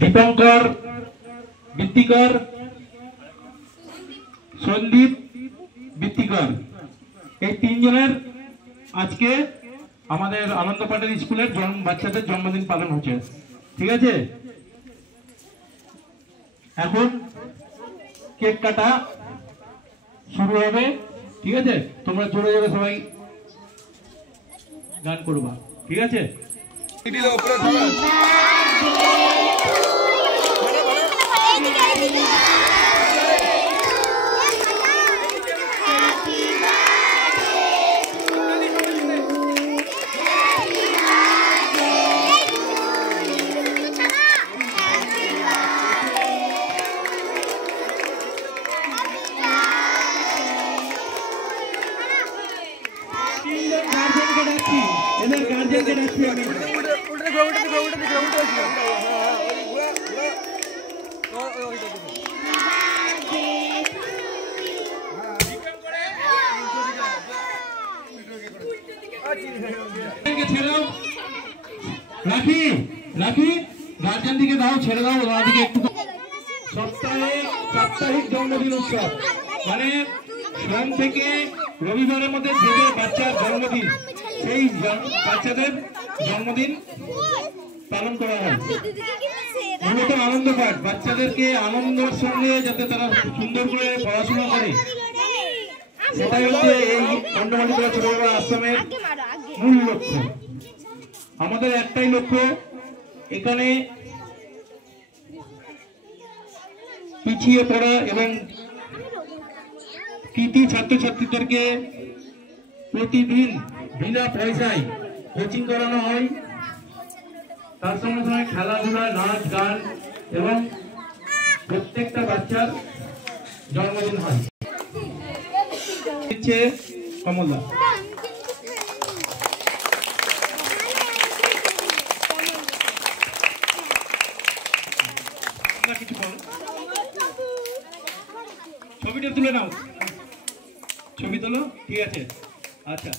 দীপঙ্কর বৃত্তিকর, সন্দীপ বৃত্তিকর, এই তিনজনের আজকে আমাদের আনন্দ পাটের স্কুলের বাচ্চাদের জন্মদিন পালন হচ্ছে। ঠিক আছে, এখন কেক কাটা শুরু হবে। ঠিক আছে, তোমরা জোরে জোরে সবাই গান করবা। ঠিক আছে, এদের গার্জেনকে ডাকছি আমি। রাখি রাখি গার্জেন দিকে দাও, ছেড়ে দাও ওদিকে একটু। সাপ্তাহিক জন্মদিন উৎসব মানে সোম থেকে রবিবারের মধ্যে যে বাচ্চার জন্মদিন, সেই বাচ্চাদের জন্মদিন পালন করা হয়। মূলত আনন্দ পাঠ, বাচ্চাদেরকে আনন্দের সঙ্গে যাতে তারা সুন্দর করে পড়াশোনা করে, সেটাই হচ্ছে এই খণ্ডমালিকা ছোট বড় আশ্রমের মূল লক্ষ্য। আমাদের একটাই লক্ষ্য, এখানে পিছিয়ে পড়া এবং কৃতি ছাত্রছাত্রীদেরকে প্রতিদিন বিনা পয়সায় কোচিং করানো হয়। তার সঙ্গে সঙ্গে খেলাধুলা, নাচ গান এবং প্রত্যেকটা বাচ্চার জন্মদিন হয়। কমলদা কিছু বল, ছবিটা তুলে নাও, ছবি তোলো। ঠিক আছে, আচ্ছা।